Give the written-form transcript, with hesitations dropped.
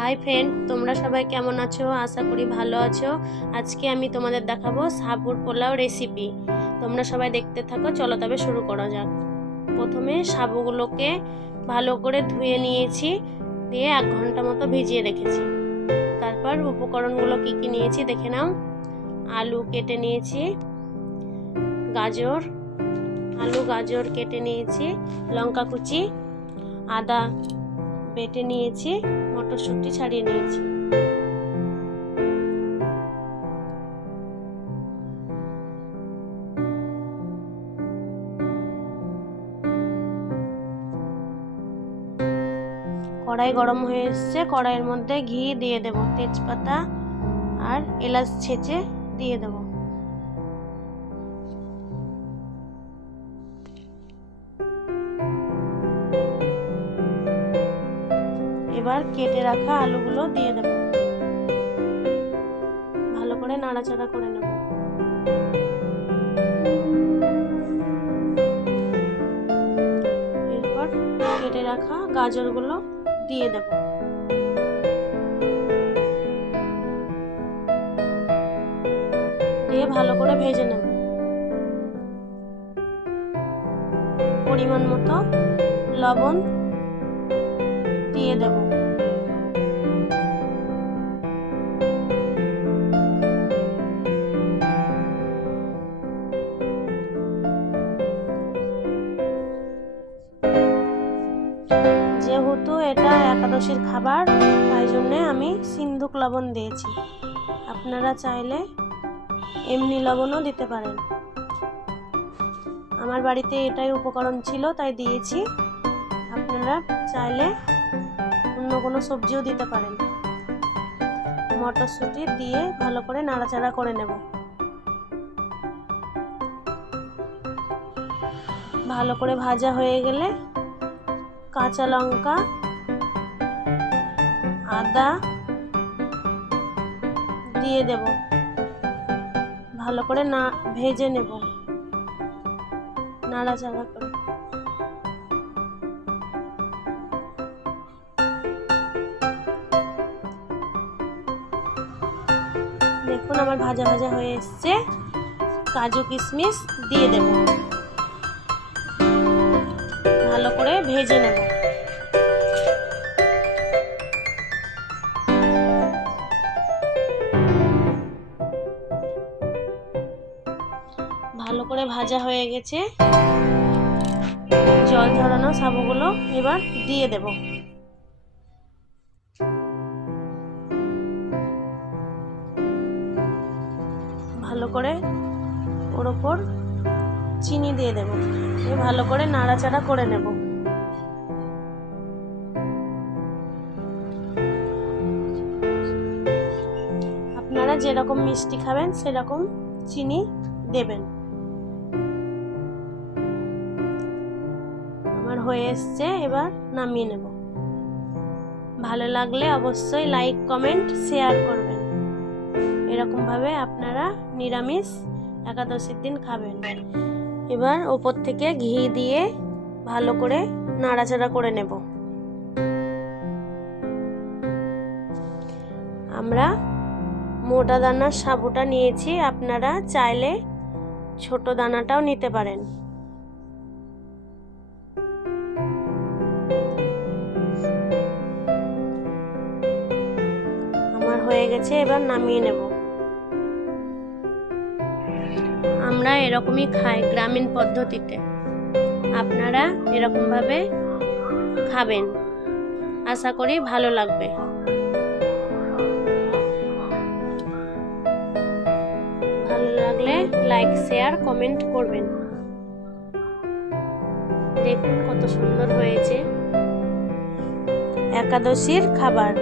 Hi friend, তোমরা সবাই কেমন আছো? আশা করি ভালো আছো। আজকে আমি তোমাদের দেখাবো সাবুর পোলাও রেসিপি। তোমরা সবাই দেখতে থাকো। চলো তবে শুরু করা যাক। প্রথমে সাবুগুলোকে ভালো করে ধুয়ে নিয়েছি, দিয়ে 1 ঘন্টা মতো ভিজিয়ে রেখেছি। তারপর উপকরণগুলো কি কি নিয়েছি দেখে নাও। আলু কেটে নিয়েছি, আলু গাজর কেটে নিয়েছি, লঙ্কা কুচি, আদা বেটে নিয়েছি, মটরশুঁটি ছাড়িয়ে নিয়েছি। কড়াই গরম হয়ে এসছে, কড়াইয়ের মধ্যে ঘি দিয়ে দেব, তেজপাতা আর এলাচ ছেঁচে দিয়ে দেব। এবার কেটে রাখা আলুগুলো দিয়ে দেব, ভালো করে নাড়াচাড়া করে নেব। এরপর কেটে রাখা গাজরগুলো দিয়ে দেব। দিয়ে ভালো করে ভেজে নেব। পরিমাণ মতো লবণ দিয়ে দেব। যেহেতু এটা একাদশীর খাবার, তাই জন্যে আমি সিন্ধুক লবণ দিয়েছি। আপনারা চাইলে এমনি লবণও দিতে পারেন। আমার বাড়িতে এটাই উপকরণ ছিল, তাই দিয়েছি। আপনারা চাইলে অন্য কোনো সবজিও দিতে পারেন। মটরশুঁটি দিয়ে ভালো করে নাড়াচাড়া করে নেব। ভালো করে ভাজা হয়ে গেলে কাঁচা লঙ্কা, আদা দিয়ে দেব, ভালো করে ভেজে নেব, নাড়াচাড়া করে। দেখুন আমার ভাজা ভাজা হয়ে এসছে। কাজু কিশমিশ দিয়ে দেব, ভালো করে ভেজে নেব। ভালো করে ভাজা হয়ে গেছে। জল ঝরানো সাবুগুলো এবার দিয়ে দেব। ভালো করে ওর ওপর চিনি দিয়ে দেব। ভালো করে নাড়াচাড়া করে নেব। আপনারা যেরকম মিষ্টি খাবেন সেরকম চিনি দেবেন। আমার হয়ে এসছে, এবার নামিয়ে নেব। ভালো লাগলে অবশ্যই লাইক, কমেন্ট, শেয়ার করবেন। এরকম ভাবে আপনারা নিরামিষ একাদশীর দিন খাবেন। এবার ওপর থেকে ঘি দিয়ে ভালো করে নাড়াচাড়া করে নেব। আমরা মোটা দানার সাবুটা নিয়েছি, আপনারা চাইলে ছোট দানাটাও নিতে পারেন। আমার হয়ে গেছে, এবার নামিয়ে নেব। আমরা এরকমই খাই গ্রামীণ পদ্ধতিতে। আপনারা এরকমভাবে খাবেন, আশা করি ভালো লাগবে। ভালো লাগলে লাইক, শেয়ার, কমেন্ট করবেন। দেখুন কত সুন্দর হয়েছে একাদশীর খাবার।